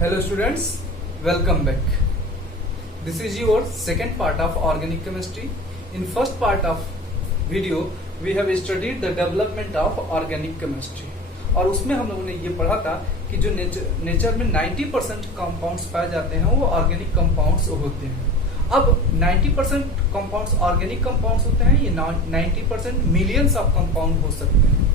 Hello students, welcome back. This is your second part of organic chemistry. In first part of video we have studied the development of organic chemistry और उसमें हम लोगों ने ये पढ़ा था कि जो नेचर में 90% कंपाउंड्स पाए जाते हैं वो ऑर्गेनिक कंपाउंड्स होते हैं। अब 90% कंपाउंड्स ऑर्गेनिक कंपाउंड्स होते हैं, ये 90% मिलियंस ऑफ कंपाउंड हो सकते हैं।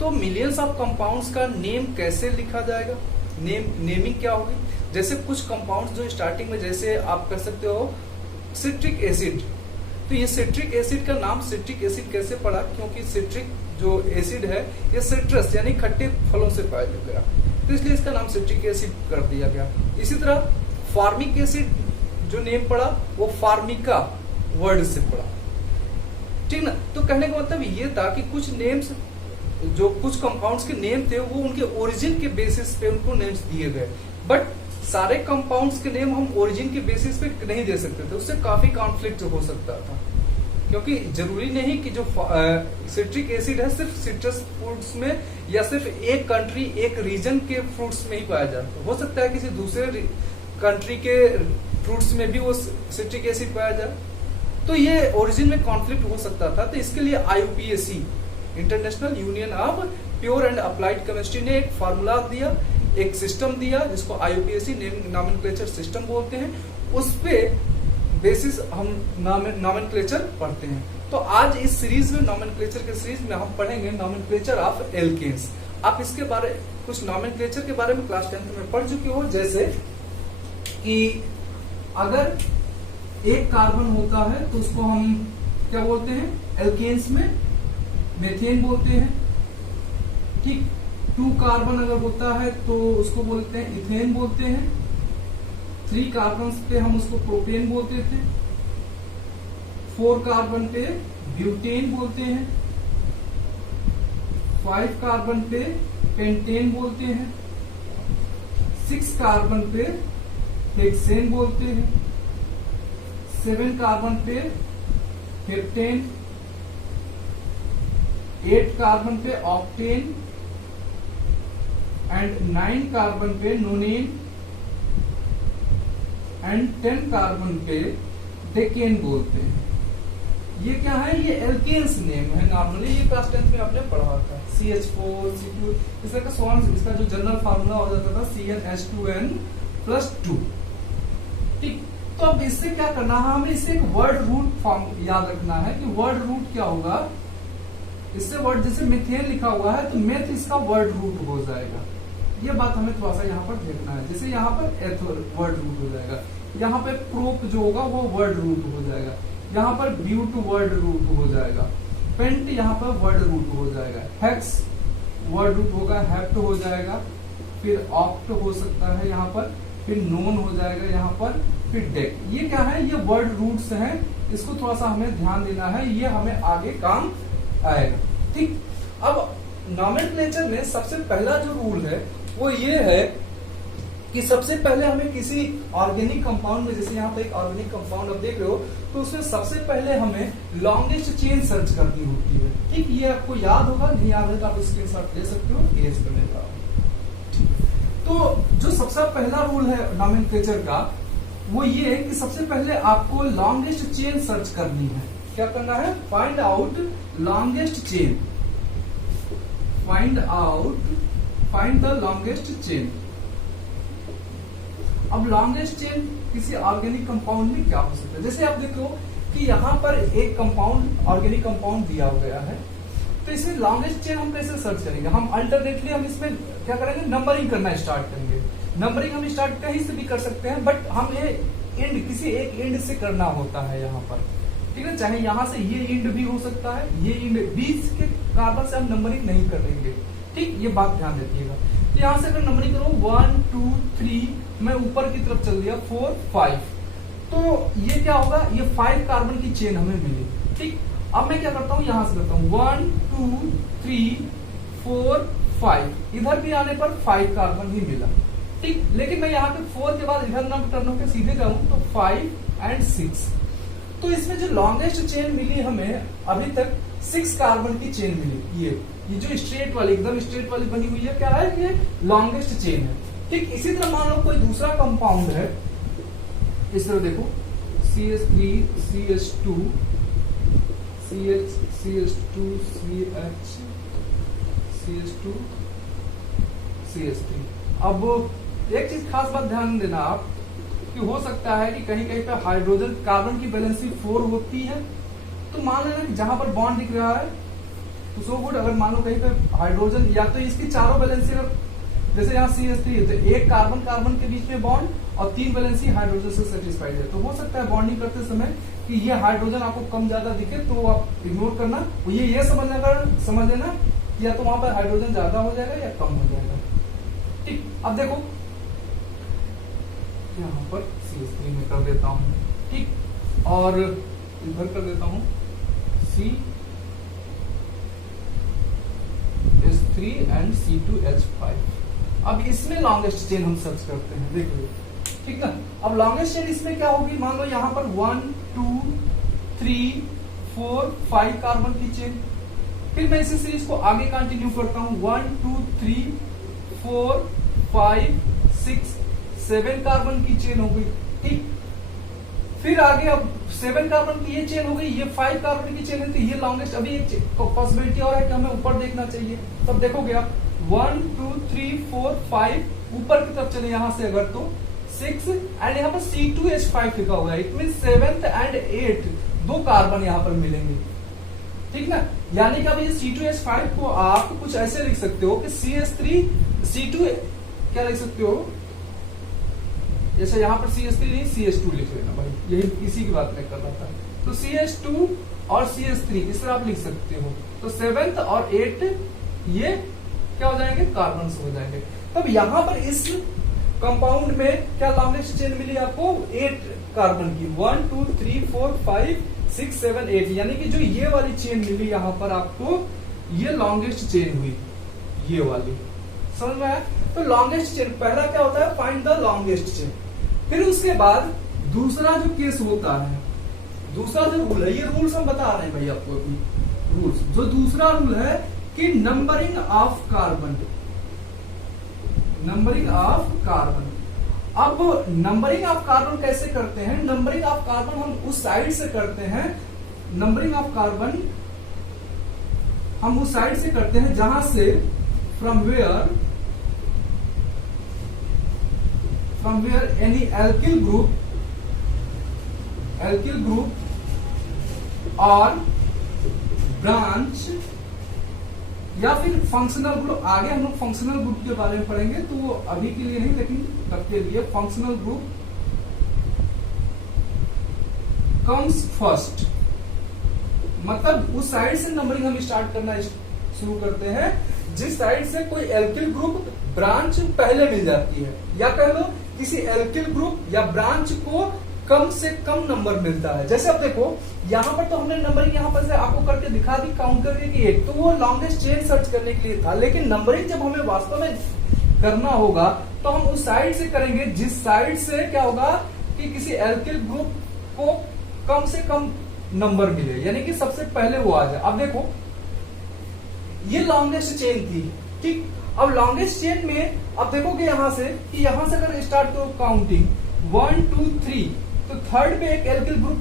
तो मिलियंस ऑफ कंपाउंड्स का नेम कैसे लिखा जाएगा, नेमिंग क्या होगी? जैसे कुछ कंपाउंड्स जो स्टार्टिंग में, जैसे आप कर सकते हो सिट्रिक एसिड, तो ये सिट्रिक एसिड का नाम सिट्रिक एसिड कैसे पड़ा? क्योंकि सिट्रिक जो एसिड है ये सिट्रस यानी खट्टे फलों से पाया गया, तो इसलिए इसका नाम सिट्रिक एसिड कर दिया गया। इसी तरह फार्मिक एसिड जो नेम पड़ा वो फार्मिका वर्ड से पड़ा, ठीक ना। तो कहने का मतलब ये था कि कुछ नेम्स, जो कुछ कंपाउंड्स के नेम थे वो उनके ओरिजिन के बेसिस पे उनको नेम्स दिए गए, बट सारे कंपाउंड्स के नेम हम ओरिजिन के बेसिस पे नहीं दे सकते थे, उससे काफी कॉन्फ्लिक्ट हो सकता था। क्योंकि जरूरी नहीं कि जो सिट्रिक एसिड है सिर्फ सिट्रस फ्रूट्स में या सिर्फ एक कंट्री एक रीजन के फ्रूट्स में ही पाया जाता, हो सकता है किसी दूसरे कंट्री के फ्रूट्स में भी वो सिट्रिक एसिड पाया जाए, तो ये ओरिजिन में कॉन्फ्लिक्ट हो सकता था। तो इसके लिए IUPAC, international union of pure and applied chemistry ने एक फार्मूला दिया, एक सिस्टम दिया जिसको IUPAC नॉमेनक्लेचर सिस्टम बोलते हैं। उस पे बेसिस हम नॉमेनक्लेचर पढ़ते हैं। तो आज इस सीरीज में, नॉमेनक्लेचर के सीरीज में हम पढ़ेंगे नॉमेनक्लेचर ऑफ एल्केन्स। आप इसके बारे कुछ नॉमेनक्लेचर के बारे में क्लास 10th में पढ़ चुके हो, जैसे कि अगर एक कार्बन होता है तो उसको हम क्या बोलते हैं? एल्केन्स में मेथेन बोलते हैं, ठीक। 2 कार्बन अगर होता है तो उसको बोलते हैं इथेन बोलते हैं। 3 कार्बन पे हम उसको प्रोपेन बोलते थे। 4 कार्बन पे ब्यूटेन बोलते हैं। 5 कार्बन पे पेंटेन बोलते हैं। 6 कार्बन पे हेक्सेन बोलते हैं। 7 कार्बन पे हेप्टेन। 8 कार्बन पे ऑक्टेन एंड 9 कार्बन पे नोनेन एंड 10 कार्बन पे डेकेन बोलते हैं। ये क्या है? ये एल्केन्स नेम है नॉर्मली, ये क्लास 10th में आपने पढ़ा था। CH4 C2 इसका जो जनरल फार्मूला हो जाता था CnH2n+2, ठीक। तो अब इससे क्या करना है हमें? इससे एक वर्ड रूट फॉर्म याद रखना है कि वर्ड रूट क्या होगा। इससे वर्ड, जैसे मिथेन लिखा हुआ है तो मेथ इसका वर्ड रूट हो जाएगा। ये बात हमें थोड़ा सा यहाँ पर देखना है। जैसे यहाँ पर एथ वर्ड रूट हो जाएगा, यहाँ पे प्रोप जो होगा वो वर्ड रूट हो जाएगा, यहाँ पर ब्यूट वर्ड रूट हो जाएगा, पेंट यहाँ पर वर्ड रूट हो जाएगा, हेक्स वर्ड रूट होगा, हेप्ट हो जाएगा, फिर ऑक्ट हो सकता है यहाँ पर, फिर नोन हो जाएगा यहाँ पर, फिर डेक। ये क्या है? ये वर्ड रूट्स हैं, इसको थोड़ा सा हमें ध्यान देना है, ये हमें आगे काम आएगा, ठीक। अब नॉमेनक्लेचर में सबसे पहला जो रूल है वो ये है कि सबसे पहले हमें किसी ऑर्गेनिक कंपाउंड में, जैसे यहाँ पे एक ऑर्गेनिक कंपाउंड आप देख रहे हो, तो उसमें सबसे पहले हमें लॉन्गेस्ट चेन सर्च करनी होती है, ठीक। ये आपको याद होगा, नहीं याद है तो आप स्क्रीनशॉट ले सकते हो, इरेज करने का, ठीक। तो जो सबसे पहला रूल है नॉमेनक्लेचर का वो ये है कि सबसे पहले आपको लॉन्गेस्ट चेन सर्च करनी है। क्या करना है? Find out longest chain, find the longest chain. अब लॉन्गेस्ट चेन किसी ऑर्गेनिक कंपाउंड में क्या हो सकता है? जैसे आप देखो कि यहाँ पर एक कंपाउंड, ऑर्गेनिक कंपाउंड दिया गया है, तो इसमें लॉन्गेस्ट चेन हम कैसे सर्च करेंगे? हम अल्टरनेटली हम इसमें क्या करेंगे? नंबरिंग करना स्टार्ट करेंगे। नंबरिंग हम स्टार्ट कहीं से भी कर सकते हैं, बट हम ये एंड, किसी एक एंड से करना होता है यहाँ पर, ठीक है। चाहे यहाँ से ये एंड भी हो सकता है, ये एंड, बीच के कार्बन से हम नंबरिंग नहीं करेंगे, ठीक। ये बात ध्यान रखिएगा। तो यहाँ से अगर नंबरिंग करो 1 2 3, मैं ऊपर की तरफ चल दिया 4 5, तो ये क्या होगा? ये 5 कार्बन की चेन हमें मिली, ठीक। अब मैं क्या करता हूँ? यहाँ से करता हूँ 1 2 3 4 5, इधर भी आने पर 5 कार्बन ही मिला, ठीक। लेकिन मैं यहाँ पे 4 के बाद इधर ना टर्न होकर सीधे जाऊं तो 5 एंड 6, तो इसमें जो लॉन्गेस्ट चेन मिली हमें अभी तक 6 कार्बन की चेन मिली। ये जो स्ट्रेट वाली, एकदम स्ट्रेट वाली बनी हुई है, क्या है? ये लॉन्गेस्ट चेन है। ठीक इसी तरह मान लो कोई दूसरा कंपाउंड है, इस तरह देखो CH3 CH2 CH2 CH CH2 CH3। अब एक चीज खास बात ध्यान देना आप कि हो सकता है कि कहीं कहीं पे हाइड्रोजन कार्बन की वैलेंसी 4 होती है, तो मान लेना कि जहां पर बॉन्ड दिख रहा है तो सो गुड। अगर मान लो कहीं पे हाइड्रोजन या तो इसकी चारों वैलेंसी, अगर जैसे यहाँ CH3 है तो एक कार्बन कार्बन के बीच में बॉन्ड और 3 वैलेंसी हाइड्रोजन से सेटिस्फाइड है, तो हो सकता है बॉन्डिंग करते समय कि ये हाइड्रोजन आपको कम ज्यादा दिखे तो आप इग्नोर करना, ये समझ लेना या तो वहां पर हाइड्रोजन ज्यादा हो जाएगा या कम हो जाएगा। ठीक, अब देखो यहाँ पर CH3 में कर देता हूं, ठीक, और इधर कर देता हूं CH3 एंड C2H5। अब इसमें लॉन्गेस्ट चेन हम सर्च करते हैं, देखिए, ठीक ना। अब लॉन्गेस्ट चेन इसमें क्या होगी, मान लो यहाँ पर 1 2 3 4 5 कार्बन की चेन, फिर मैं इसी सीरीज को आगे कंटिन्यू करता हूं 1 2 3 4 5 6 7 कार्बन की चेन हो गई, ठीक। फिर आगे अब 7 कार्बन की ये चेन हो गई, ये 5 कार्बन की चेन है, तो ये लॉन्गेस्ट। अभी एक पॉसिबिलिटी और है कि हमें ऊपर देखना चाहिए, तब देखोगे आप 1 2 3 4 5 ऊपर की तरफ चले यहां से अगर तो 6 एंड यहाँ पर C2H5 लिखा हुआ है, it mean 7th and 8 2 carbon यहाँ पर मिलेंगे, ठीक ना। यानी कि अब ये C2H5 को आप कुछ ऐसे लिख सकते हो कि CH3 C2 क्या लिख सकते हो, जैसे यहाँ पर CH3 नहीं CH2 लिख लेना भाई, यही इसी की बात मैं कर रहा था। तो CH2 और CH3 इस तरह आप लिख सकते हो, तो 7th और 8 ये क्या हो जाएंगे, कार्बन हो जाएंगे। तब यहाँ पर इस कंपाउंड में क्या लॉन्गेस्ट चेन मिली आपको, 8 कार्बन की, 1 2 3 4 5 6 7 8, यानी कि जो ये वाली चेन मिली यहाँ पर आपको, ये लॉन्गेस्ट चेन हुई, ये वाली, समझ में आया। तो लॉन्गेस्ट चेन पहला क्या होता है, फाइंड द लॉन्गेस्ट चेन। फिर उसके बाद दूसरा जो केस होता है, दूसरा जो रूल है, ये रूल्स हम बता रहे हैं भाई आपको अभी, रूल्स। जो दूसरा रूल है कि numbering of carbon, numbering of carbon. अब नंबरिंग ऑफ कार्बन कैसे करते हैं, नंबरिंग ऑफ कार्बन हम उस साइड से करते हैं, नंबरिंग ऑफ कार्बन हम उस साइड से करते हैं जहां से from where any alkyl group or branch या फिर फंक्शनल ग्रुप, आगे हम लोग फंक्शनल ग्रुप के बारे में पढ़ेंगे, तो वो अभी के लिए नहीं लेकिन तब के लिए फंक्शनल ग्रुप कम्स फर्स्ट, मतलब उस साइड से नंबरिंग हम स्टार्ट करना शुरू करते हैं जिस साइड से कोई एल्किल ग्रुप ब्रांच पहले मिल जाती है, या कह लो किसी एल्किल ग्रुप या ब्रांच को कम से कम नंबर मिलता है। जैसे अब देखो यहाँ पर तो हमने नंबरिंग यहाँ पर से आपको करके दिखा दी काउंट करके कि 1, तो वो लॉन्गेस्ट चेन सर्च करने के लिए था, लेकिन नंबरिंग जब हमें वास्तव में करना होगा तो हम उस साइड से करेंगे जिस साइड से क्या होगा कि किसी एल्किल ग्रुप को कम से कम नंबर मिले, यानी कि सबसे पहले वो आ जाए। अब देखो ये लॉन्गेस्ट चेन थी, ठीक। अब लॉन्गेस्ट चेन में अब देखोगे यहां से कि यहां से अगर स्टार्ट करो काउंटिंग 1 2 3, तो थर्ड पे एक एल्किल ग्रुप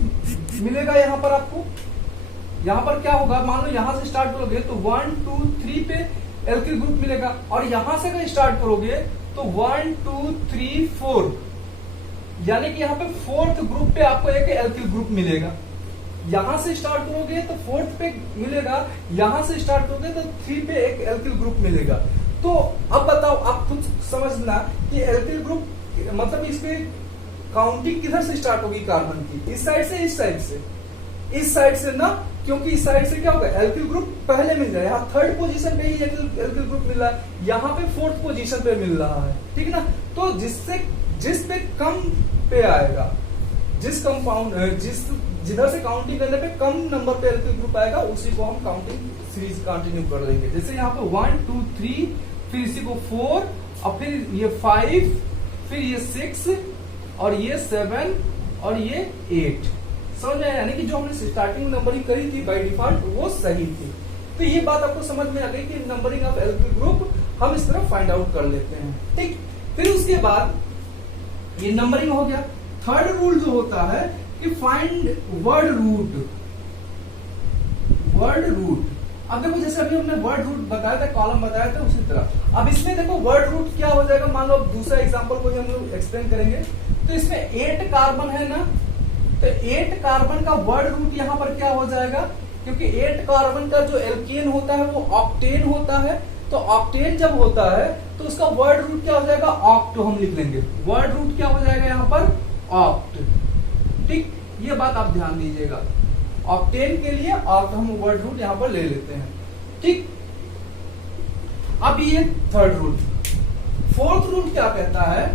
मिलेगा यहाँ पर आपको। यहाँ पर क्या होगा, मान लो यहां से स्टार्ट करोगे तो 1 2 3 पे एल्किल ग्रुप मिलेगा, और यहां से अगर स्टार्ट करोगे तो 1 2 3 4, यानी कि यहाँ पे 4th ग्रुप पे आपको एक एल्किल ग्रुप मिलेगा। यहां से स्टार्ट करोगे तो 4th पे मिलेगा, यहां से स्टार्ट करोगे तो 3 पे एक एल्किल ग्रुप मिलेगा। तो अब बताओ, आप खुद समझना कि एल्किल ग्रुप मतलब इसमें काउंटिंग किधर से स्टार्ट होगी कार्बन की, इस साइड से इस साइड से, इस साइड से ना, क्योंकि इस साइड से क्या होगा एल्किल ग्रुप पहले मिल जाए, यहाँ 3rd पोजीशन पे ही एल्किल ग्रुप मिल रहा है, यहाँ पे 4th पोजीशन पे मिल रहा है, ठीक ना। तो जिस पे कम पे आएगा, जिस कंपाउंड जिधर से काउंटिंग करने पे कम नंबर पे एल्किल ग्रुप आएगा, उसी को हम काउंटिंग सीरीज कंटिन्यू कर देंगे। जैसे यहाँ पे 1 2 3, फिर इसी को 4, और फिर ये 5, फिर ये 6, और ये 7, और ये 8। समझ आया, यानी कि जो हमने स्टार्टिंग नंबरिंग करी थी बाय डिफॉल्ट वो सही थी। तो ये बात आपको समझ में आ गई कि नंबरिंग ऑफ एल्किल ग्रुप हम इस तरह फाइंड आउट कर लेते हैं, ठीक। फिर उसके बाद ये नंबरिंग हो गया। थर्ड रूल जो होता है कि फाइंड वर्ड रूट। अब देखो जैसे अभी हमने वर्ड रूट बताया था, कॉलम बताया था, उसी तरह अब इसमें देखो वर्ड रूट क्या हो जाएगा। मान लो अब दूसरा एग्जांपल को हम लोग एक्सप्लेन करेंगे। तो इसमें 8 कार्बन है ना, तो 8 कार्बन का वर्ड रूट यहां पर क्या हो जाएगा, क्योंकि 8 कार्बन का जो एल्केन होता है वो ऑक्टेन होता है। तो ऑक्टेन जब होता है तो उसका वर्ड रूट क्या हो जाएगा, ऑक्ट हम लिख लेंगे। वर्ड रूट क्या हो जाएगा यहां पर, ऑक्ट। ठीक, ये बात आप ध्यान दीजिएगा। ऑक्टेन के लिए ऑक्ट हम वर्ड रूट यहां पर ले लेते हैं। ठीक, अब ये थर्ड रूल। फोर्थ रूल क्या कहता है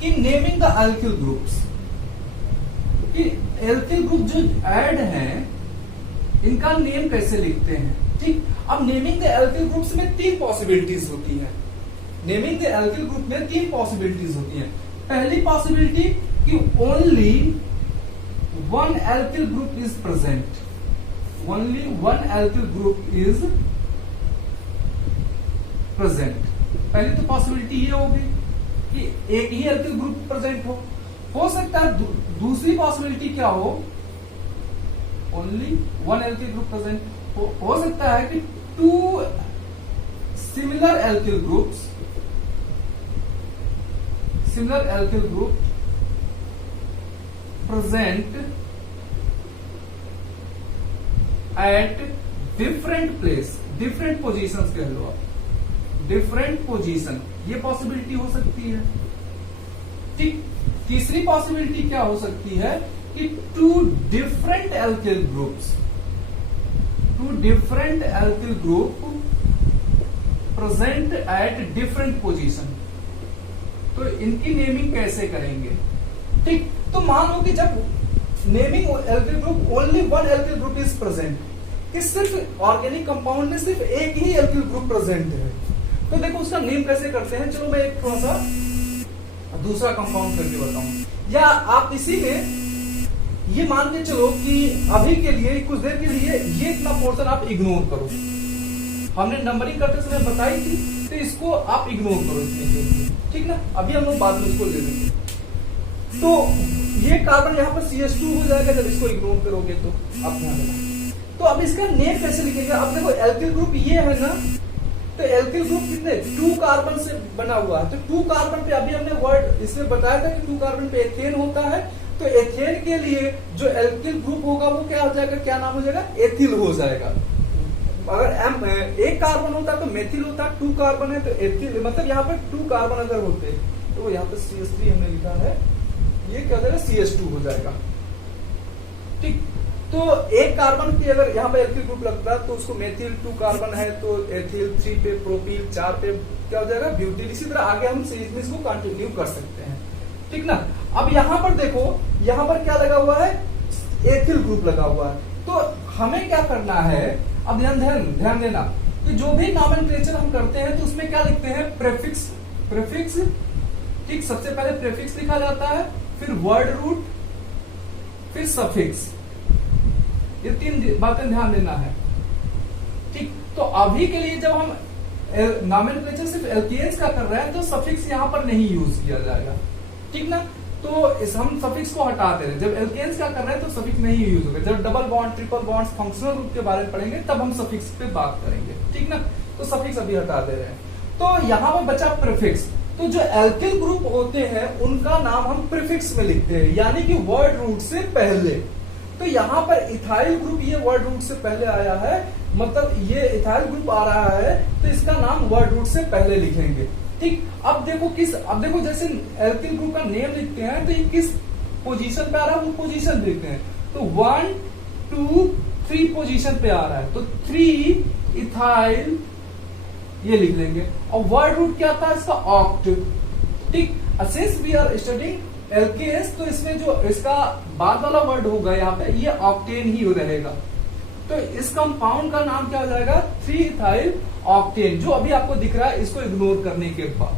कि नेमिंग द एल्किल ग्रुप्स, कि एल्किल ग्रुप जो ऐड हैं इनका नेम कैसे लिखते हैं। ठीक, अब नेमिंग द एल्किल ग्रुप्स में 3 पॉसिबिलिटीज होती हैं। नेमिंग द एल्किल ग्रुप में 3 पॉसिबिलिटीज होती हैं। पहली पॉसिबिलिटी कि only one alkyl group is present, only one alkyl group is present. पहली तो पॉसिबिलिटी ये होगी कि एक ही एल्किल ग्रुप प्रेजेंट हो सकता है दूसरी पॉसिबिलिटी क्या हो, only one alkyl group present हो सकता है कि 2 similar alkyl groups, similar alkyl group present at different place, different positions कह लो आप, डिफरेंट पोजीशन, ये पॉसिबिलिटी हो सकती है। ठीक, तीसरी पॉसिबिलिटी क्या हो सकती है कि 2 different alkyl groups, 2 different alkyl group present at different position. तो इनकी नेमिंग कैसे करेंगे। ठीक, तो मान लो कि जब naming alkyl group only one alkyl group is present, कि सिर्फ ऑर्गेनिक कंपाउंड में सिर्फ एक ही एल्किल ग्रुप प्रेजेंट है, तो देखो उसका नेम कैसे करते हैं। चलो मैं एक थोड़ा सा दूसरा कंपाउंड करके बताऊं, या आप इसी में ये मान के चलो कि अभी के लिए कुछ देर के लिए ये इतना पोर्शन आप इग्नोर करो। हमने नंबरिंग करते समय बताई थी, तो इसको आप इग्नोर करो इतने के लिए, ठीक ना। अभी हम लोग बाद में इसको ले लेंगे। तो ये कार्बन यहाँ पर CH2 हो जाएगा जब इसको इग्नोर करोगे तो आप ध्यान देना। तो अब इसका नेम कैसे लिखेंगे। अब देखो एल्किल ग्रुप ये है ना, तो एल्किल ग्रुप कितने 2 कार्बन से बना हुआ है। तो 2 कार्बन पे अभी हमने वर्ड इसमें बताया था कि 2 कार्बन पे एथेन होता है। तो एथेन के लिए जो एल्किल ग्रुप होगा वो क्या हो जाएगा, क्या नाम हो जाएगा, एथिल हो जाएगा। अगर एक कार्बन होता तो मेथिल होता, 2 कार्बन है तो एथिल, मतलब यहाँ पर 2 कार्बन अगर होते तो यहाँ पे CH3 हमने लिखा है, ये क्या हो जाएगा CH2 हो जाएगा। ठीक, तो एक कार्बन की अगर यहाँ पे एल्किल ग्रुप लगता है तो उसको मेथिल, 2 कार्बन है तो एथिल, 3 पे प्रोपिल, 4 पे क्या हो जाएगा, ब्यूटिल। इसी तरह आगे हम इसको कंटिन्यू कर सकते हैं, ठीक ना। अब यहाँ पर देखो, यहाँ पर क्या लगा हुआ है, एथिल ग्रुप लगा हुआ है। तो हमें क्या करना है, अब ध्यान देना कि जो भी नॉमेनक्लेचर हम करते हैं तो उसमें क्या लिखते हैं, प्रेफिक्स। ठीक, सबसे पहले प्रेफिक्स लिखा जाता है, फिर वर्ड रूट, फिर सफिक्स। ये 3 बातें ध्यान देना है। ठीक, तो अभी के लिए जब हम नॉमेनक्लेचर सिर्फ एल्केन्स का कर रहे हैं तो सफिक्स यहां पर नहीं यूज किया जाएगा, ठीक ना। तो इस हम सफिक्स को हटा दे रहे हैं। जब एल्केन्स का कर रहे हैं तो सफिक्स नहीं यूज होगा। जब double bond, triple bond, functional group के बारे में पढ़ेंगे तब हम सफिक्स पे बात करेंगे, ठीक ना। तो सफिक्स अभी हटा दे रहे हैं। तो यहाँ पर बचा प्रीफिक्स। तो जो एल्किल ग्रुप होते हैं उनका नाम हम प्रीफिक्स में लिखते हैं, यानी कि वर्ड रूट से पहले। तो यहाँ पर इथाइल ग्रुप ये वर्ड रूट से पहले आया है, मतलब ये इथाइल ग्रुप आ रहा है तो इसका नाम वर्ड रूट से पहले लिखेंगे। ठीक, अब देखो जैसे एल्किल ग्रुप का नेम लिखते हैं तो ये किस पोजीशन पे आ रहा है वो पोजीशन लिखते हैं। तो 1, 2, 3 पोजीशन पे आ रहा है, तो 3 इथाइल ये लिख लेंगे। और वर्ड रूट क्या था इसका, ऑक्ट। ठीक, since we are studying alkanes तो इसमें जो इसका बाद वाला वर्ड होगा यहाँ पे ये ऑक्टेन ही रहेगा। तो इस कंपाउंड का नाम क्या हो जाएगा, 3 इथाइल ऑक्टेन, जो अभी आपको दिख रहा है। इसको इग्नोर करने के बाद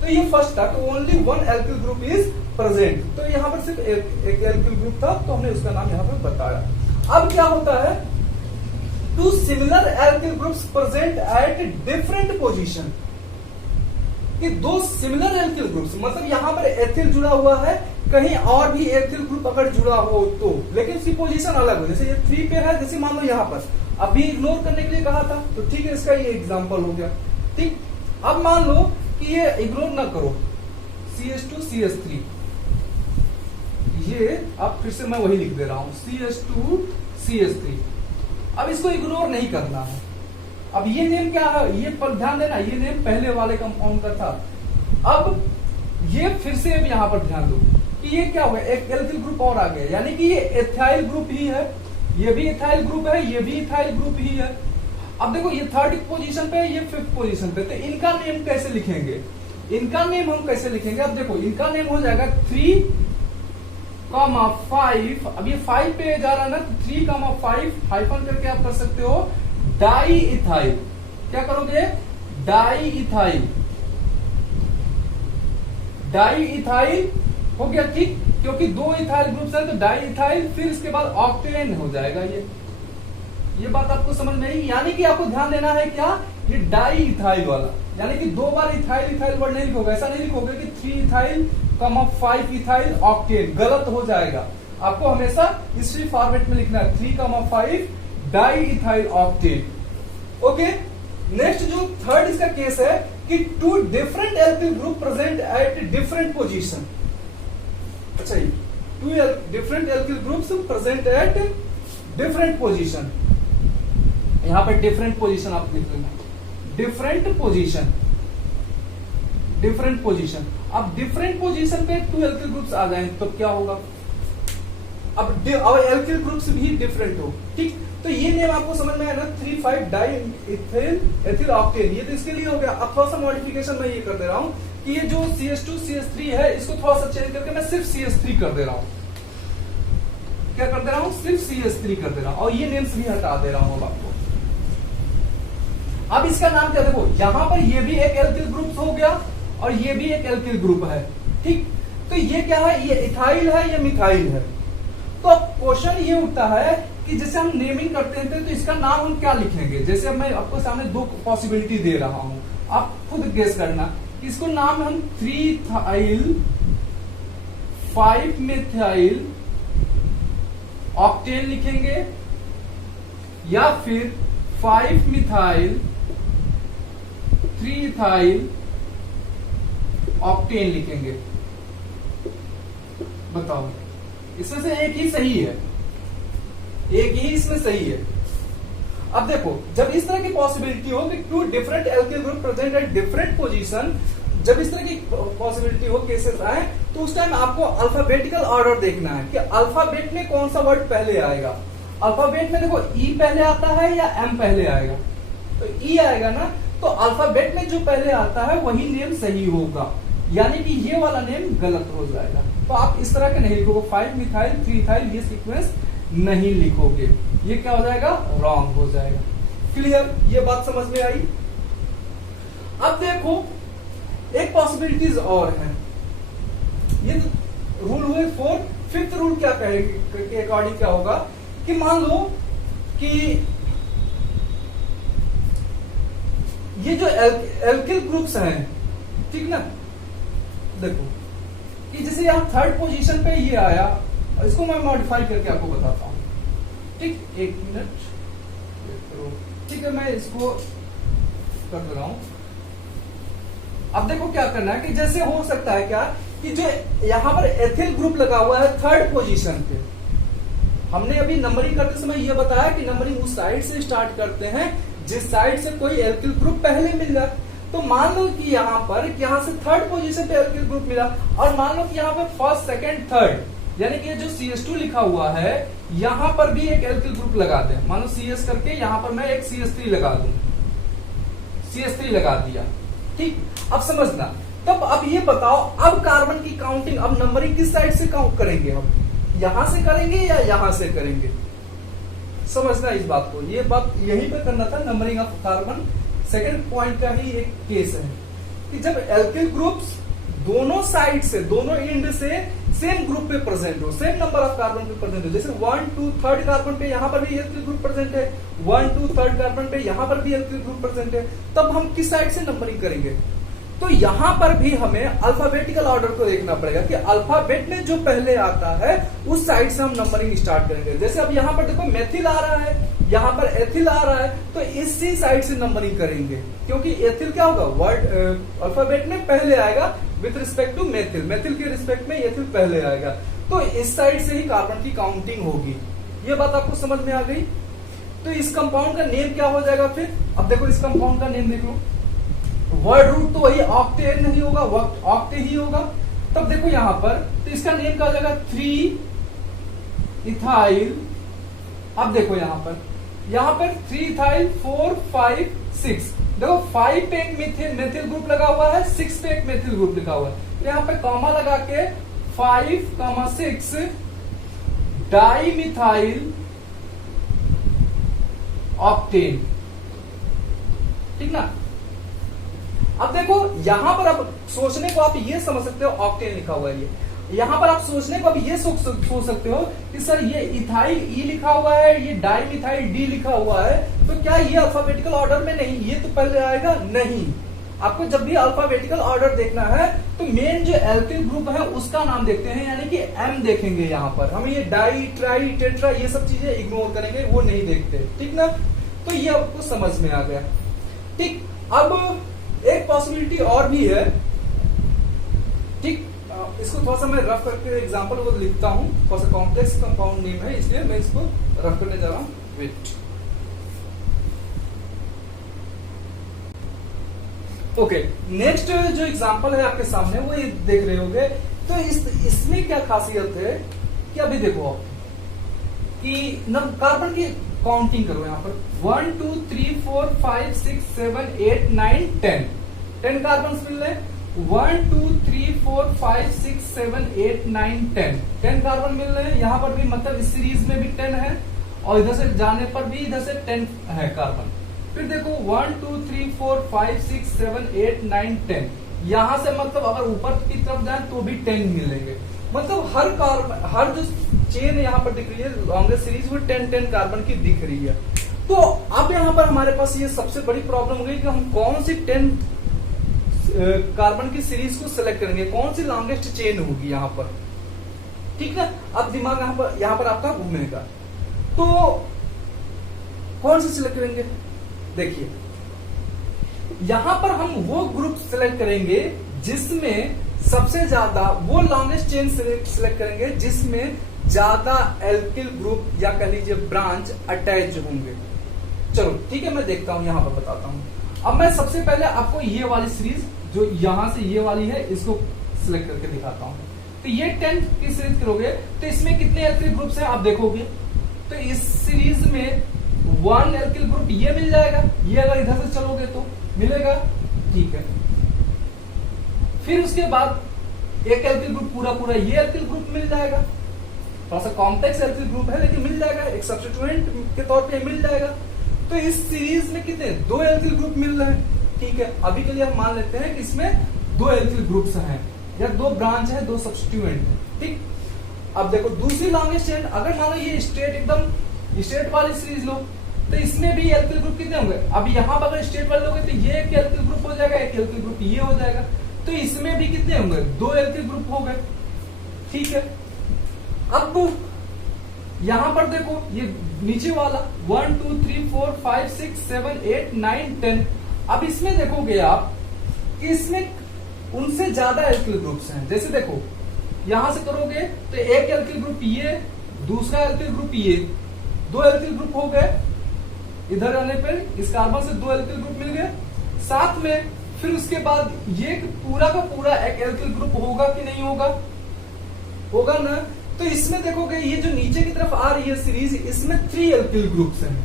तो ये फर्स्ट था, तो only 1 alkyl group is present. तो यहाँ पर सिर्फ एक एल्किल ग्रुप था तो हमने उसका नाम यहाँ पर बताया। अब क्या होता है, 2 similar alkyl groups present at different position. कि दो सिमिलर एल्किल ग्रुप्स, मतलब यहाँ पर एथिल जुड़ा हुआ है, कहीं और भी एथिल ग्रुप अगर जुड़ा हो तो, लेकिन उसकी पोजीशन अलग हो, जैसे ये 3 पे है, जैसे मान लो यहाँ पर अभी इग्नोर करने के लिए कहा था, तो ठीक है, इसका ये एग्जांपल हो गया। ठीक, अब मान लो कि ये इग्नोर ना करो, CH2 CH3, ये अब फिर से मैं वही लिख दे रहा हूं, CH2 CH3। अब इसको इग्नोर नहीं करना है। अब ये नेम क्या है, ये पर ध्यान देना, ये नेम पहले वाले कंपाउंड का था। अब ये फिर से अब यहां पर ध्यान दो कि ये क्या हुआ, एक एल्किल ग्रुप और आ गया, यानी कि ये एथाइल ग्रुप ही है, ये भी एथाइल ग्रुप है, ये भी एथाइल ग्रुप ही है। अब देखो ये 3rd पोजीशन पे है, ये 5th पोजीशन पे, तो इनका नेम कैसे लिखेंगे, इनका नेम हम कैसे लिखेंगे। अब देखो इनका नेम हो जाएगा 3, 5, अब ये 5 पे जा रहा है ना, 3, 5 हाइफन करके आप कर सकते हो डाई इथाइल। क्या करोगे, डाई इथाइल, डाई इथाइल हो गया। ठीक, क्योंकि 2 इथाइल ग्रुप्स है तो डाई इथाइल, फिर इसके बाद ऑक्टेन हो जाएगा। ये बात आपको समझ में आई, यानी कि आपको ध्यान देना है क्या, ये डाई इथाइल वाला, यानी कि 2 बार इथाइल इथाइल वर्ड नहीं लिखोगे, ऐसा नहीं लिखोगे कि 3 इथाइल 5 इथाइल ऑक्टेन, गलत हो जाएगा। आपको हमेशा इसी फॉर्मेट में लिखना है, 3, 5 di ethyl octane. Okay, next जो 3rd इसका केस है कि 2 different alkyl group present at different position. अच्छा, 2 different alkyl groups present at different position, यहां पर डिफरेंट पोजीशन आप लिख लेना, डिफरेंट पोजीशन, डिफरेंट पोजीशन। अब डिफरेंट पोजीशन पे 2 एल्किल ग्रुप्स आ जाए तो क्या होगा, अब एल्किल ग्रुप्स भी डिफरेंट हो। ठीक, तो ये नेम आपको समझ में आया ना, 3, 5 डाई इथिल एथिल ऑक्टेन, ये तो इसके लिए हो गया। अब थोड़ा सा मॉडिफिकेशन मैं ये कर दे रहा हूं कि ये जो CH2 CH3 है, इसको थोड़ा सा चेंज करके मैं सिर्फ CH3 कर दे रहा हूं। क्या कर दे रहा हूं, सिर्फ CH3 कर दे रहा हूं, और ये नेम्स भी हटा दे रहा हूं अब आपको। अब इसका नाम क्या, देखो यहां पर ये भी एक एल्किल ग्रुप हो गया और ये भी एक एल्किल ग्रुप है। ठीक, तो ये क्या है, ये इथाइल है, ये मिथाइल है। तो अब क्वेश्चन ये उठता है कि जैसे हम नेमिंग करते हैं तो इसका नाम हम क्या लिखेंगे। जैसे अब मैं आपको सामने 2 पॉसिबिलिटी दे रहा हूं, आप खुद गेस करना कि इसको नाम हम 3 इथाइल 5 मिथाइल ऑक्टेन लिखेंगे, या फिर 5 मिथाइल 3 इथाइल ऑक्टेन लिखेंगे। बताओ, इसमें से एक ही सही है, एक ही इसमें सही है। अब देखो, जब इस तरह की पॉसिबिलिटी हो कि 2 different alkyl group present at different position, जब इस तरह की पॉसिबिलिटी हो, केसेस आए, तो उस टाइम आपको अल्फाबेटिकल ऑर्डर देखना है कि अल्फाबेट में कौन सा वर्ड पहले आएगा। अल्फाबेट में देखो ई पहले आता है या एम पहले आएगा, तो ई आएगा ना, तो अल्फाबेट में जो पहले आता है वही नेम सही होगा, यानी कि ये वाला नेम गलत हो जाएगा। तो आप इस तरह के नहीं लिखोगे, 5 मिथाइल 3 इथाइल, ये सीक्वेंस नहीं लिखोगे, ये क्या हो जाएगा, रॉन्ग हो जाएगा। क्लियर, ये बात समझ में आई। अब देखो एक पॉसिबिलिटीज और है, ये रूल हुए 4। 5th रूल क्या कहेगा के अकॉर्डिंग क्या होगा कि मान लो कि ये जो एल्किल ग्रुप्स हैं, ठीक ना, देखो कि जैसे यहां 3rd पोजीशन पे ये आया, इसको मैं मॉडिफाई करके आपको बताता हूं। ठीक, 1 मिनट, ठीक है, मैं इसको कर दे रहा हूं। अब देखो क्या करना है कि जैसे हो सकता है क्या कि जो यहां पर एथिल ग्रुप लगा हुआ है 3rd पोजीशन पे, हमने अभी नंबरिंग करते समय यह बताया कि नंबरिंग उस साइड से स्टार्ट करते हैं जिस साइड से कोई एल्किल ग्रुप पहले मिल जाए। तो मान लो कि यहाँ से 3rd पोजीशन पे एल्किल ग्रुप मिला, और मान लो कि यहाँ पे 1st, 2nd, 3rd, यानी कि जो CH2 लिखा हुआ है यहां पर भी एक एल्किल ग्रुप लगाते हैं। मानो CS करके यहां पर मैं एक CH3 लगा दूं, CH3 लगा दिया। ठीक, अब समझना, तब अब ये बताओ, अब कार्बन की काउंटिंग, अब नंबरिंग किस साइड से काउंट करेंगे, हम यहां से करेंगे या यहां से करेंगे, समझना इस बात को। ये बात यहीं पे करना था, numbering of carbon 2nd point का ही एक केस है कि जब एल्किल ग्रुप्स दोनों साइड से, दोनों एंड से सेम ग्रुप पे प्रेजेंट हो, सेम नंबर ऑफ कार्बन पे प्रेजेंट हो, जैसे 1, 2, 3rd कार्बन पे यहां पर भी एल्किल ग्रुप प्रेजेंट है, 1, 2, 3rd कार्बन पे यहां पर भी एल्किल ग्रुप प्रेजेंट है, तब हम किस साइड से नंबरिंग करेंगे, तो यहां पर भी हमें अल्फाबेटिकल ऑर्डर को देखना पड़ेगा कि अल्फाबेट में जो पहले आता है उस साइड से हम नंबरिंग स्टार्ट करेंगे। जैसे अब यहां पर देखो मेथिल आ रहा है, यहां पर एथिल आ रहा है, तो इसी साइड से नंबरिंग करेंगे, क्योंकि एथिल क्या होगा, वर्ड अल्फाबेट में पहले आएगा with respect to methyl, methyl के रिस्पेक्ट में एथिल पहले आएगा, तो इस साइड से ही कार्बन की काउंटिंग होगी। ये बात आपको समझ में आ गई। तो इस कंपाउंड का नेम क्या हो जाएगा फिर, अब देखो इस कंपाउंड का नेम देख लो, वर्ड रूट तो वही ऑक्टेन नहीं होगा, ऑक्टे ही होगा। तब देखो यहां पर तो इसका नेम क्या हो जाएगा, 3 इथाइल। अब देखो यहां पर 3 इथाइल 4 5 6, देखो 5 पे एक मेथिल ग्रुप लगा हुआ है, 6 पे एक मेथिल ग्रुप लिखा हुआ है, तो यहां पे कॉमा लगा के 5, 6 डाई मिथाइल ऑक्टेन, ठीक ना। अब देखो यहां पर अब सोचने को आप ये समझ सकते हो, ऑक्टेन लिखा हुआ है, ये यहां पर आप सोचने को अब ये सोच सकते हो कि सर ये इथाइल ई लिखा हुआ है, ये डाई मिथाइल डी लिखा हुआ है, तो क्या ये अल्फाबेटिकल ऑर्डर में नहीं, ये तो पहले आएगा नहीं। आपको जब भी अल्फाबेटिकल ऑर्डर देखना है तो मेन जो एल्किल ग्रुप है उसका नाम देखते हैं, यानी कि एम देखेंगे। यहाँ पर हम ये डाई ट्राई टेट्रा ये सब चीजें इग्नोर करेंगे, वो नहीं देखते, ठीक ना। तो ये आपको समझ में आ गया, ठीक। अब एक पॉसिबिलिटी और भी है, ठीक, इसको थोड़ा सा मैं रफ करके एग्जांपल वो लिखता हूं, थोड़ा सा कॉम्प्लेक्स कंपाउंड नेम है इसलिए मैं इसको रफ करने जा रहा हूं। वेट, ओके, नेक्स्ट जो एग्जांपल है आपके सामने वो ये देख रहे होंगे। तो इसमें क्या खासियत है कि अभी देखो आप कि कार्बन की काउंटिंग करो, यहाँ पर 1 2 3 4 5 6 7 8 9 10 कार्बन मिल रहे, 1 2 3 4 5 6 7 8 9 10 कार्बन मिल रहे हैं। यहाँ पर भी मतलब इस सीरीज में भी 10 है, और इधर से जाने पर भी इधर से 10 है कार्बन। फिर देखो 1 2 3 4 5 6 7 8 9 10, यहां से मतलब अगर ऊपर की तरफ जाए तो भी 10 मिलेंगे। मतलब हर जो चेन यहाँ पर दिख रही है लॉन्गेस्ट सीरीज वो 10 कार्बन की दिख रही है। तो अब यहाँ पर हमारे पास ये सबसे बड़ी प्रॉब्लम हो गई कि हम कौन सी 10 कार्बन की सीरीज को सिलेक्ट करेंगे, कौन सी लॉन्गेस्ट चेन होगी यहाँ पर, ठीक है। अब दिमाग यहाँ पर आपका घूमेगा, तो कौन सी सिलेक्ट करेंगे। देखिए यहां पर हम वो ग्रुप सिलेक्ट करेंगे जिसमें सबसे ज्यादा, वो लॉन्गेस्ट चेन सिलेक्ट करेंगे जिसमें ज्यादा एल्किल ग्रुप या कह लीजिए ब्रांच अटैच होंगे। चलो ठीक है, मैं देखता हूं, यहां पर बताता हूं। अब मैं सबसे पहले आपको ये वाली सीरीज जो यहां से ये वाली है इसको सिलेक्ट करके दिखाता हूं। तो ये 10 की सीरीज करोगे तो इसमें कितने एल्किल ग्रुप्स हैं आप देखोगे, तो इस सीरीज में 1 एल्किल ग्रुप ये मिल जाएगा, ये अगर इधर से चलोगे तो मिलेगा, ठीक है। फिर उसके बाद एक एल्किल ग्रुप पूरा ये एल्किल ग्रुप मिल जाएगा, थोड़ा सा कॉम्प्लेक्स एल्किल ग्रुप है लेकिन मिल जाएगा, एक सब्स्टिट्यूएंट के तौर पे मिल जाएगा। तो इस सीरीज में कितने 2 एल्किल ग्रुप मिल रहे हैं, ठीक है। अभी के लिए हम मान लेते हैं कि इसमें 2 एल्किल ग्रुप्स हैं या 2 ब्रांच है, 2 सब्स्टिट्यूएंट है, ठीक। अब देखो दूसरी लॉन्गेस्ट चेन, अगर मान लो ये स्ट्रेट एकदम स्ट्रेट वाली सीरीज लो तो इसमें भी एल्किल ग्रुप कितने होंगे। अब यहाँ पर अगर स्ट्रेट वाले लोगे तो ये एक एल्किल ग्रुप हो जाएगा, एक एल्किल ग्रुप ये हो जाएगा, तो इसमें भी कितने होंगे 2 एल्किल ग्रुप हो गए, ठीक है। अब यहां पर देखो ये नीचे वाला 1 2 3 4 5 6 7 8 9 10, अब इसमें देखोगे आप कि इसमें उनसे ज्यादा एल्किल ग्रुप्स हैं। जैसे देखो यहां से करोगे तो एक एल्किल ग्रुप ये, दूसरा एल्किल ग्रुप ये, 2 एल्किल ग्रुप हो गए। इधर आने पर इस कार्बन से 2 एल्किल ग्रुप मिल गए साथ में। फिर उसके बाद ये पूरा का पूरा एक एल्किल ग्रुप होगा कि नहीं होगा, होगा ना। तो इसमें देखोगे ये जो नीचे की तरफ आ रही है सीरीज, इसमें 3 एल्किल ग्रुप्स हैं।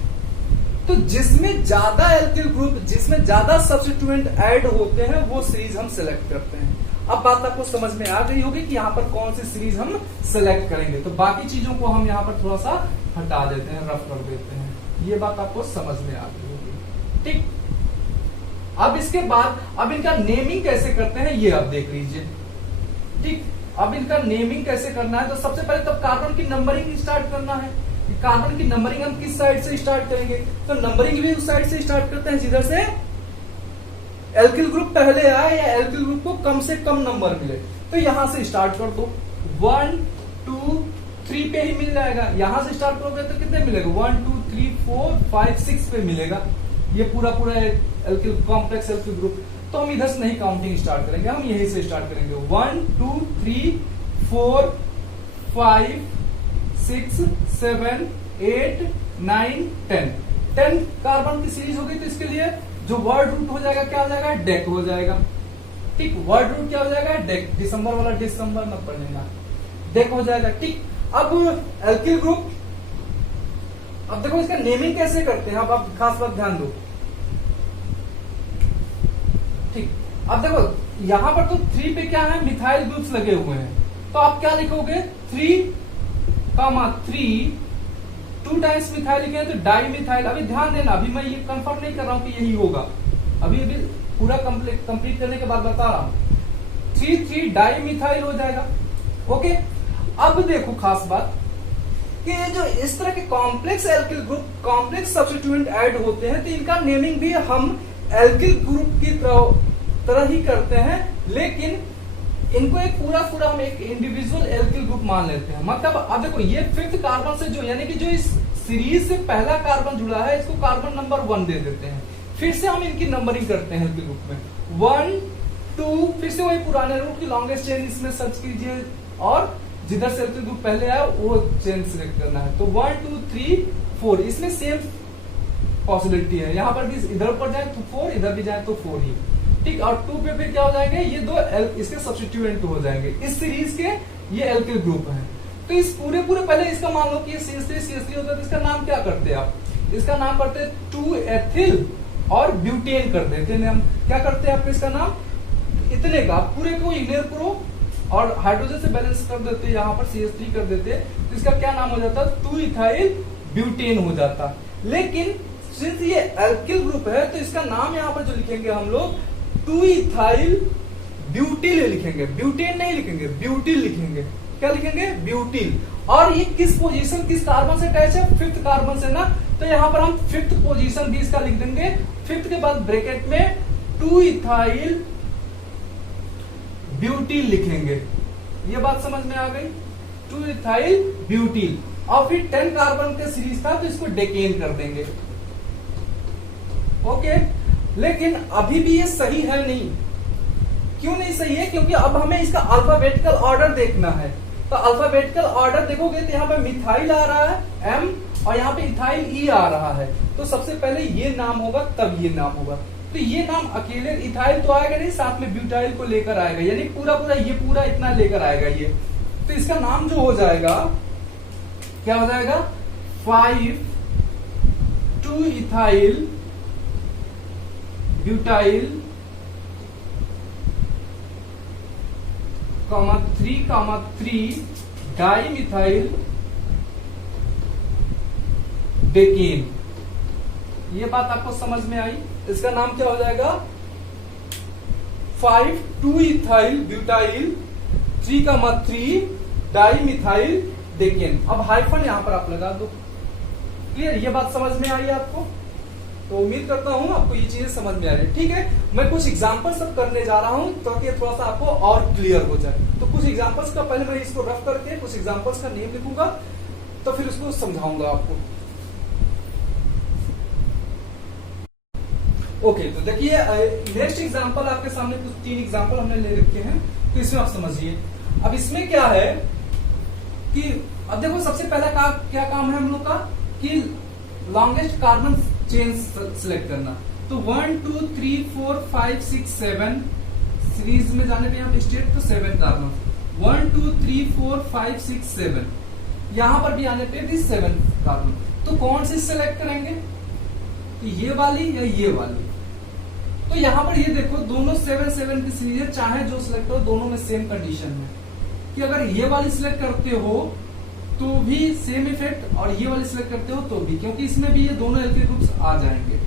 तो जिसमें ज्यादा एल्किल ग्रुप, जिसमें ज्यादा सब्स्टिट्यूएंट ऐड होते हैं वो सीरीज हम सिलेक्ट करते हैं। अब बात आपको समझ में आ गई होगी कि यहाँ पर कौन सी सीरीज हम सिलेक्ट करेंगे। तो बाकी चीजों को हम यहाँ पर थोड़ा सा हटा देते हैं, रफ कर देते हैं। ये बात आपको समझ में आ गई होगी, ठीक। अब इसके बाद अब इनका नेमिंग कैसे करते हैं ये आप देख लीजिए, ठीक। अब इनका नेमिंग कैसे करना है, तो सबसे पहले तब कार्बन की नंबरिंग स्टार्ट करना है। कार्बन की नंबरिंग हम किस साइड से स्टार्ट करेंगे, तो नंबरिंग भी उस साइड से स्टार्ट करते हैं जिधर से एल्किल ग्रुप पहले आए या एल्किल ग्रुप को कम से कम नंबर मिले। तो यहां से स्टार्ट कर दो, 1 2 3 पे ही मिल जाएगा। यहां से स्टार्ट करोगे तो कितने मिलेगा, 1 2 3 4 5 6 पे मिलेगा ये पूरा एल्किल कॉम्प्लेक्स एल्किल ग्रुप। तो हम इधर से नहीं काउंटिंग स्टार्ट करेंगे, हम यहीं से स्टार्ट करेंगे, 1 2 3 4 5 6 7 8 9 10 कार्बन की सीरीज होगी। तो इसके लिए जो वर्ड रूट हो जाएगा क्या हो जाएगा, डेक हो जाएगा। ठीक, वर्ड रूट क्या हो जाएगा, डेक। दिसंबर वाला दिसंबर मत पढ़ लेना, डेक हो जाएगा। ठीक, अब एल्किल ग्रुप, अब देखो इसका नेमिंग कैसे करते हैं, अब आप खास बात ध्यान दो। ठीक, अब देखो यहां पर तो 3 पे क्या है, मिथाइल ग्रुप्स लगे हुए हैं। तो आप क्या लिखोगे, 3 2 टाइम्स मिथाइल लिखे हैं तो डाई मिथाइल। अभी ध्यान देना, अभी मैं ये कंफर्म नहीं कर रहा हूं कि यही होगा, अभी पूरा कंप्लीट करने के बाद बता रहा हूं। 3 डाई मिथाइल हो जाएगा। ओके, अब देखो खास बात कि ये जो इस तरह के complex alkyl group, complex substituent add होते हैं तो इनका नेमिंग भी हम एल्किल ग्रुप की तरह ही करते हैं, लेकिन इनको एक पूरा हम एक इंडिविजुअल एल्किल ग्रुप मान लेते हैं। मतलब अब देखो ये 5th कार्बन से जो, यानी कि जो इस सीरीज से पहला कार्बन जुड़ा है, इसको कार्बन नंबर 1 दे देते हैं। फिर से हम इनकी नंबरिंग करते हैं एल्किल ग्रुप में, 1 2, फिर से वही पुराने रूट की लॉन्गेस्ट चेन इसमें सर्च कीजिए और जिधर से एल्किल ग्रुप पहले आया वो चेन सिलेक्ट करना है। तो 1 2 3 4, इसमें सेम पॉसिबिलिटी है, यहां पर भी इधर ऊपर जाए तो 4, इधर भी जाए तो 4 ही। ठीक, और 2 पे फिर क्या हो जाएंगे, ये दो इसके सब्स्टिट्यूएंट हो जाएंगे इस सीरीज के, ये एल्किल ग्रुप है। तो इस पूरे पहले इसका मान लो कि ये CH3 होता है, तो इसका नाम क्या करते हैं आप, इसका नाम करते हैं 2 एथिल और ब्यूटेन कर देते हैं। हम क्या करते हैं, आप इसका नाम इतने का पूरे को इग्नोर करो और हाइड्रोजन से बैलेंस कर देते हैं, यहाँ पर CH3 कर देते हैं, तो इसका क्या नाम हो जाता है, 2 इथाइल ब्यूटेन हो जाता। लेकिन सिंस ये एल्किल ग्रुप है तो इसका नाम यहाँ पर जो लिखेंगे हम लोग 2 इथाइल ब्यूटिल लिखेंगे, ब्यूटेन नहीं लिखेंगे, ब्यूटिल लिखेंगे। क्या लिखेंगे, ब्यूटिल। और ये किस पोजीशन, किस कार्बन से अटैच है, 5th कार्बन से ना, तो यहाँ पर हम 5th पोजीशन भी इसका लिख देंगे। 5th के बाद ब्रैकेट में 2 इथाइल ब्यूटिल लिखेंगे। ये बात समझ में आ गई, 2 इथाइल ब्यूटिल। और फिर 10 कार्बन का सीरीज था तो इसको डेकेन कर देंगे। ओके, लेकिन अभी भी ये सही है नहीं। क्यों नहीं सही है, क्योंकि अब हमें इसका अल्फाबेटिकल ऑर्डर देखना है। तो अल्फाबेटिकल ऑर्डर देखोगे तो यहाँ पे मिथाइल आ रहा है M और यहाँ पे इथाइल E आ रहा है। तो सबसे पहले ये नाम होगा तब ये नाम होगा। तो ये नाम अकेले इथाइल तो आएगा नहीं, साथ में ब्यूटाइल को लेकर आएगा, यानी पूरा इतना लेकर आएगा ये। तो इसका नाम जो हो जाएगा क्या हो जाएगा, 5 2 ethyl butyl 3 di methyl decane. ये बात आपको समझ में आई। इसका नाम क्या हो जाएगा, 5 2 ethyl butyl 3 di methyl decane. अब हाइफन यहां पर आप लगा दो। क्लियर, ये बात समझ में आई आपको? तो उम्मीद करता हूं आपको ये चीजें समझ में आ रही है। ठीक है, मैं कुछ एग्जांपल्स सब करने जा रहा हूं ताकि थोड़ा सा आपको और क्लियर हो जाए। तो कुछ एग्जांपल्स का पहले मैं इसको रफ करके कुछ एग्जांपल्स का नेम लिखूंगा, तो फिर उसको समझाऊंगा आपको। ओके, तो देखिए नेक्स्ट एग्जांपल आपके सामने कुछ 3 एग्जांपल हमने ले रखे हैं, तो इसमें आप समझिए। अब इसमें क्या है कि अब देखो सबसे पहला क्या काम है हम लोग का कि लॉन्गेस्ट कार्बन चेन सिलेक्ट करना। तो 1 2 3 4 5 6 7 सीरीज में जाने पे यहाँ पे स्टेट तो 7 कार्बन, 1 2 3 4 5 6 7, यहां पर भी आने पे भी 7 कार्बन। तो कौन सी सिलेक्ट करेंगे, तो ये वाली या ये वाली? तो यहां पर ये देखो दोनों 7 7 की सीरीज है, चाहे जो सिलेक्ट हो दोनों में सेम कंडीशन है कि अगर ये वाली सिलेक्ट करते हो तो भी सेम इफेक्ट और ये वाली सिलेक्ट करते हो तो भी, क्योंकि इसमें भी ये दोनों एल्किल ग्रुप्स आ जाएंगे।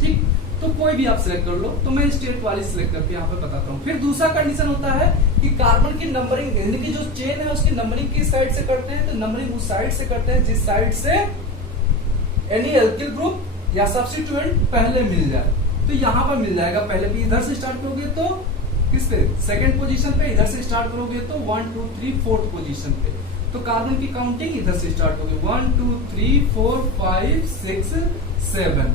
ठीक, तो कोई भी आप सिलेक्ट कर लो। तो मैं स्टेट वाली सिलेक्ट करके यहाँ पे बताता हूँ। फिर दूसरा कंडीशन होता है कि कार्बन की नंबरिंग, यानी कि जो चेन है उसकी नंबरिंग किस साइड से करते हैं, तो नंबरिंग उस साइड से करते हैं जिस साइड से एनी एल्किल ग्रुप या सब्स्टिट्यूएंट पहले मिल जाए। तो यहाँ पर मिल जाएगा। पहले भी इधर से स्टार्ट करोगे तो किस पे, सेकंड पोजीशन पे, इधर से स्टार्ट करोगे तो 1 2 3 4th पोजीशन पे। तो कार्बन की काउंटिंग इधर से स्टार्ट होगी 1 2 3 4 5 6 7।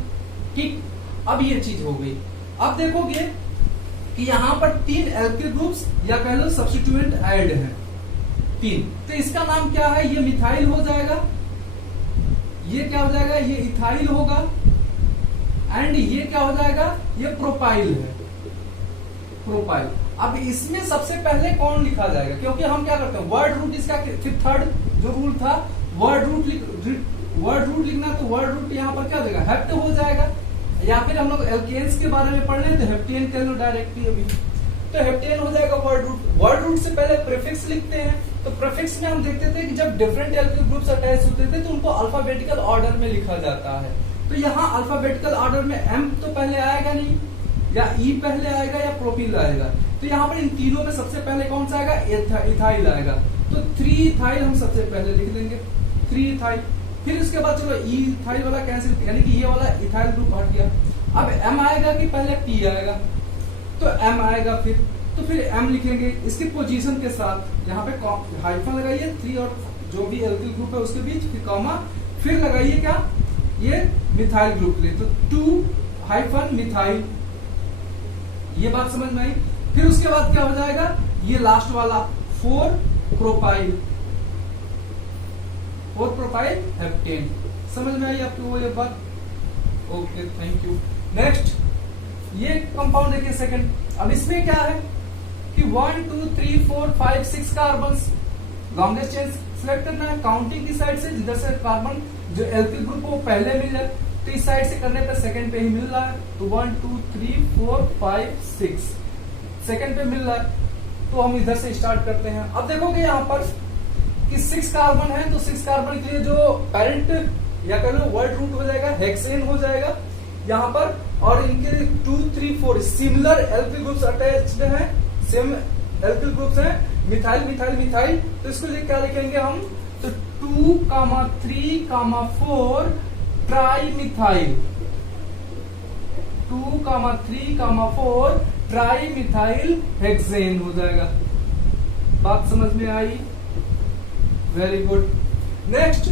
ठीक, अब ये चीज हो गई। अब देखोगे कि यहाँ पर 3 एल्किल ग्रुप्स या कह लो सब्स्टिट्यूएंट ऐड है 3, तो इसका नाम क्या है, ये मिथाइल हो जाएगा, ये क्या हो जाएगा, ये इथाइल होगा, एंड ये क्या हो जाएगा, ये प्रोपाइल है, प्रोपाइल। अब इसमें सबसे पहले कौन लिखा जाएगा, क्योंकि हम क्या करते हैं वर्ड रूट, इसका फिर थर्ड जो रूल था वर्ड रूट लिखना, तो वर्ड रूट यहाँ पर क्या हो जाएगा, हेप्ट हो जाएगा। या फिर हम लोग एल्केन्स के बारे में पढ़ रहे हैं तो हेप्टेन कह लो डायरेक्टली अभी, तो हेप्टेन हो जाएगा वर्ड रूट। वर्ड रूट से पहले प्रीफिक्स लिखते हैं, तो प्रीफिक्स में हम देखते थे कि जब डिफरेंट एल्किल ग्रुप्स अटैच होते थे तो उनको अल्फाबेटिकल ऑर्डर में लिखा जाता है। तो यहाँ अल्फाबेटिकल ऑर्डर में एम तो पहले आएगा नहीं, या ई पहले आएगा या प्रोपिल आएगा। तो यहाँ पर इन तीनों में सबसे पहले कौन सा आएगा, इथाइल आएगा। तो 3 इथाइल हम सबसे पहले लिख लेंगे, 3 इथाइल। फिर उसके बाद चलो ई इथाइल वाला कैंसिल, यानी कि ये वाला इथाइल ग्रुप हट गया। अब एम आएगा कि पहले पी आएगा, तो एम आएगा फिर एम लिखेंगे इसकी पोजीशन के साथ। यहाँ पे हाइफन लगाइए 3 और जो भी एल्किल ग्रुप है उसके बीच, फिर कॉमा, फिर लगाइए क्या, ये मिथाइल ग्रुप ले, तो 2 हाइफन मिथाइल। ये बात समझ में आई। फिर उसके बाद क्या हो जाएगा, ये लास्ट वाला 4 प्रोपाइल, 4 प्रोपाइल हेप्टेन। समझ में आई आपको वो ये बात? Okay, thank you. नेक्स्ट ये कंपाउंड देखिए सेकंड। अब इसमें क्या है कि 1 2 3 4 5 6 कार्बन, लॉन्गेस्ट चेन सिलेक्ट करना है काउंटिंग की साइड से, जिधर से कार्बन जो एल्किल ग्रुप को पहले मिल जाए, तो इस साइड से करने पर सेकंड पे ही मिल रहा है। तो 1 2 3 4 5 6 सेकंड पे मिल रहा है, तो हम इधर से स्टार्ट करते हैं। अब देखोगे यहाँ पर कि 6 कार्बन है, तो 6 कार्बन के लिए जो पेरेंट या कह लो वर्ड रूट हो जाएगा, हेक्सेन हो जाएगा यहाँ पर। और इनके 2 3 4 सिमिलर एल्किल ग्रुप्स अटैच्ड है, सेम एल्किल ग्रुप्स हैं, मिथाइल मिथाइल मिथाइल। तो इसको क्या लिखेंगे हम, तो 2 3 4 tri methyl, 2 3 4 tri methyl hexane हो जाएगा। बात समझ में आई? Very good. नेक्स्ट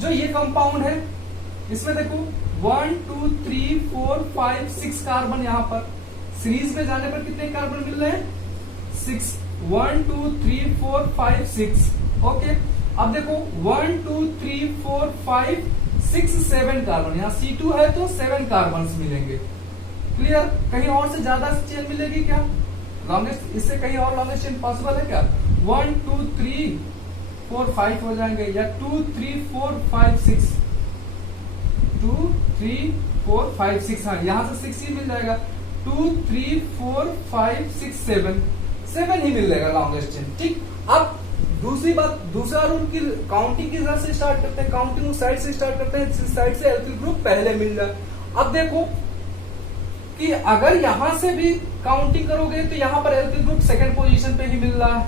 जो ये कंपाउंड है, इसमें देखो 1 2 3 4 5 6 कार्बन, यहाँ पर सीरीज में जाने पर कितने कार्बन मिल रहे हैं, 6। 1 2 3 4 5 6। ओके, अब देखो 1 2 3 4 5 6 7 कार्बन, यहाँ C2 है तो 7 कार्बन मिलेंगे। क्लियर? कहीं और से ज्यादा चेन मिलेगी क्या, लॉन्गेस्ट, इससे कहीं और लॉन्गेस्ट चेन पॉसिबल है क्या? 1 2 3 4 5 हो जाएंगे, या 2 3 4 5 6, 2 3 4 5 6, हाँ यहाँ से 6 ही मिल जाएगा। 2 3 4 5 6 7 ही मिल जाएगा लॉन्गेस्ट चेन। ठीक, अब दूसरी बात, दूसरा रूल की काउंटिंग की तरफ से स्टार्ट करते हैं, काउंटिंग उस साइड से स्टार्ट करते हैं जिस साइड से एल्किल ग्रुप पहले मिल जाए। अब देखो कि अगर यहां से भी काउंटिंग करोगे तो यहाँ पर एल्किल ग्रुप सेकंड पोजीशन पे ही मिल रहा है,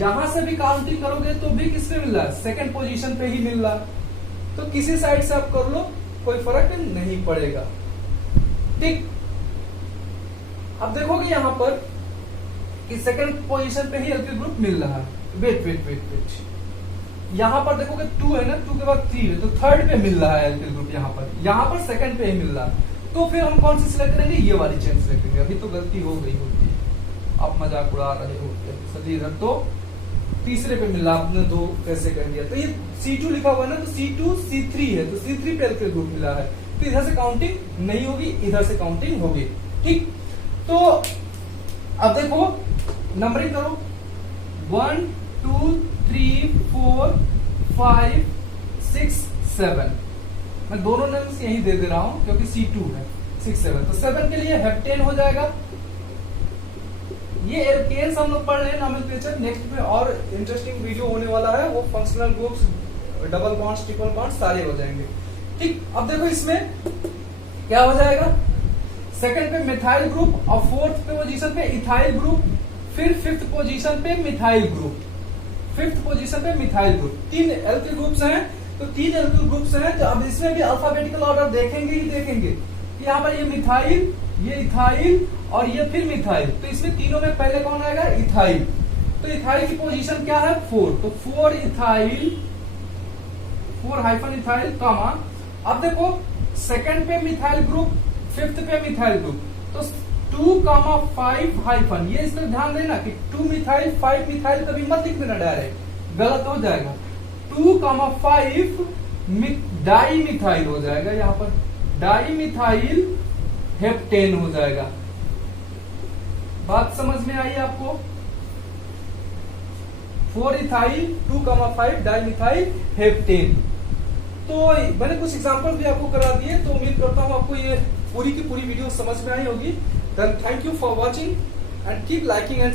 यहां से भी काउंटिंग करोगे तो भी किस पे मिल रहा है, सेकंड पोजीशन पे ही मिल रहा है। तो किसी साइड से आप कर लो, कोई फर्क नहीं पड़ेगा। ठीक, अब देखोगे यहां पर कि सेकंड पोजीशन पे ही एल्किल ग्रुप मिल रहा है। वेट, यहां पर देखोगे 2 है ना, 2 के बाद 3 है, तो थर्ड पे मिल रहा है एल्किल ग्रुप यहाँ पर सेकंड पे ही मिल रहा है। तो फिर हम कौन सी सिलेक्ट करेंगे, ये वाली चेन सिलेक्ट करेंगे। अभी तो गलती हो गई होती है, आप मजाक उड़ा रहे होते सदी इधर, तो तीसरे पे मिला, आपने 2 कैसे कर दिया। तो ये C2 लिखा हुआ है ना, तो C2 C3 है, तो C3 पे एल्किल ग्रुप मिला है, तो इधर से काउंटिंग नहीं होगी, इधर से काउंटिंग होगी। ठीक, तो अब देखो नंबरिंग करो, 1 2 3 4 5 6 7। मैं दोनों नेम्स यही दे रहा हूं क्योंकि C2 है, 6 7, तो 7 के लिए हेप्टेन हो जाएगा। ये एल्केन्स हम लोग पढ़ रहे हैं नॉमेनक्लेचर, नेक्स्ट में और इंटरेस्टिंग वीडियो होने वाला है, वो functional groups, double bonds, triple bonds सारे हो जाएंगे। ठीक, अब देखो इसमें क्या हो जाएगा, सेकंड पे मिथाइल ग्रुप और 4th पोजीशन पे इथाइल ग्रुप, फिर 5th पोजीशन पे मिथाइल ग्रुप, 5th पोजीशन पे मिथाइल ग्रुप। 3 एल्किल ग्रुप्स हैं, तो 3 एल्किल ग्रुप्स हैं, तो अब इसमें भी अल्फाबेटिकल ऑर्डर देखेंगे ही देखेंगे। कि यहाँ पर ये मिथाइल, ये इथाइल और ये फिर मिथाइल, तो इसमें तीनों में पहले कौन आएगा? इथाइल। तो इथाइल की पोजीशन क्या है? 4, तो 4 इथाइल, 4 हाइफन इथाइल कामा। अब देखो सेकंड पे मिथाइल ग्रुप, फिफ्थ पे मिथाइल ग्रुप, तो 2,5 हाइफन, ये इसमें ध्यान देना कि 2 मिथाइल 5 मिथाइल कभी मत लिख देना डायरेक्ट, गलत हो जाएगा। 2,5 डाई मिथाइल हो जाएगा, यहाँ पर डाई मिथाइल हेप्टेन हो जाएगा। बात समझ में आई आपको? 4 इथाइल 2,5 डाई मिथाइल हेप्टेन। तो मैंने कुछ एग्जांपल भी आपको करा दिए, तो उम्मीद करता हूं आपको ये पूरी की पूरी वीडियो समझ में आई होगी। Then thank you for watching and keep liking and